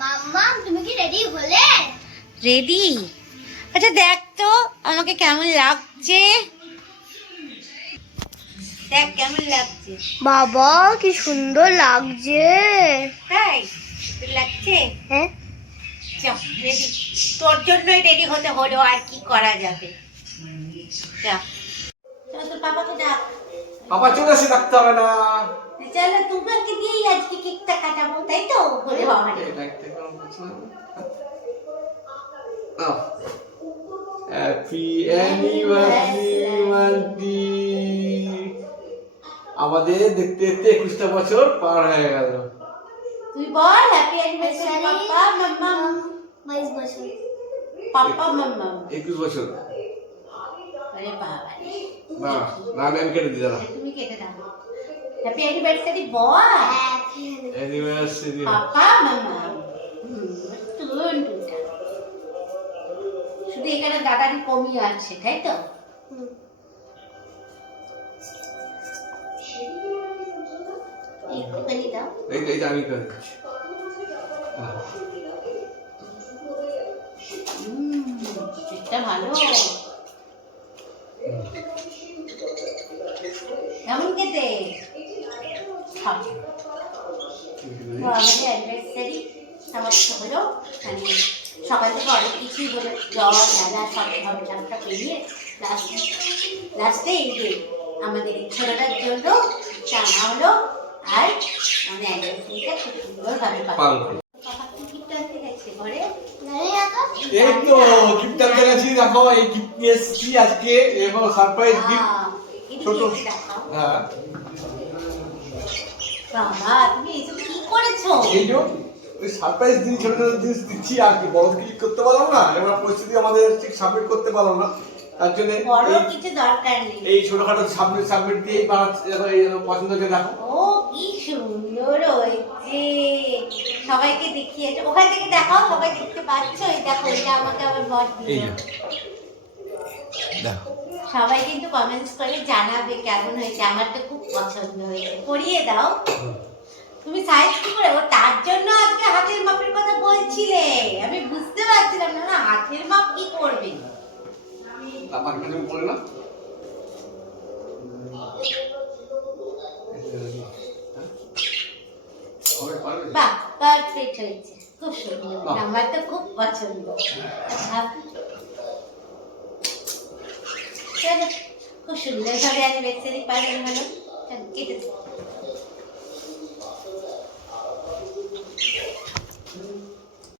মাম্মা তুমি কি রেডি হলে? রেডি? আচ্ছা দেখ তো আমাকে কেমন লাগছে, দেখ কেমন লাগছে। বাবা কি সুন্দর লাগছে। তাই সুন্দর লাগছে? হ্যাঁ চল রেডি, তোর জন্যই রেডি হতে হলো, আর কি করা যাবে। চল চল তোর পাপাকে ডাক। পাপা চলে আসে, ডাকতে হবে না। চলো তোমাকে দিয়েই আজকে কেকটা কাটাবো, তাই তো? বলে বাবা হ্যাপি অ্যানিভার্সারি মান্টি। আমাদের দেখতে দেখতে 21টা বছর পার হয়ে গেল। তুই বল হ্যাপি অ্যানিভার্সারি পাপা মাম্মা। 22 বছর। পাপা মাম্মা। 21 বছর। আরে বাবা রে, না না আমি কেটে দিই, দাঁড়া। তুমি কেটে দাও। হ্যাপি অ্যানিভার্সারি বল। অ্যানিভার্সারি পাপা মাম্মা। টুন টুনটা শুধু এখানে দাদারই কমই আছে, তাই তো? একটুখানি দাও। এই আমি করে দিচ্ছি। এটা ভালো। কেমন খেতে? খাও। তো আমাদের অ্যানিভার্সারি সমস্ত হলো, মানে সকাল থেকে অনেক কিছুই হলো, জ্বর ঝালা সব ঝড়ঝাপটা পেরিয়ে লাস্টে এই যে আমাদের ছোটটার জন্য জানা হলো, আর আমাদের অ্যানিভার্সারিটা খুব সুন্দরভাবে পালন হলো। পাপা কি গিফট আনতে গেছে ঘরে? এই তো গিফট আনতে গেছি, দেখো এই গিফট নিয়ে এসেছি আজকে, এবং সারপ্রাইজ গিফট। ছোট হ্যাঁ বাবা তুমি এসব কি করেছো? এই যে ওই সারপ্রাইজ দিন, ছোট ছোট জিনিস দিচ্ছি আর কি, বড় কিছু করতে পারলাম না, এবার পরিস্থিতি আমাদের ঠিক সাবমিট করতে পারলাম না, তার জন্য বড় কিছু দরকার নেই, এই ছোটখাটো সাবমিট দিয়েই বানাচ্ছি। দেখো এই পছন্দ করে দেখো। ও কি সুন্দর হয়েছে, সবাইকে দেখিয়ে ওখান থেকে দেখাও, সবাই দেখতে পাচ্ছ। এই দেখো এটা আমাকে আবার বর দিল। দেখো সবাই কিন্তু কমেন্টস করে জানাবে কেমন হয়েছে, আমার তো খুব পছন্দ হয়েছে। পরিয়ে দাও। তুমি সাইজ কি করে? ও তার জন্য আজকে হাতের মাপের কথা বলছিলে, আমি বুঝতে পারছিলাম না হাতের মাপ কি করবে। আমার কিছু বলে না, বাহ পারফেক্ট হয়েছে, খুব সুন্দর, আমার তো খুব পছন্দ। চলো খুব সুন্দরভাবে অ্যানিভার্সারি পালন হলো, কেটে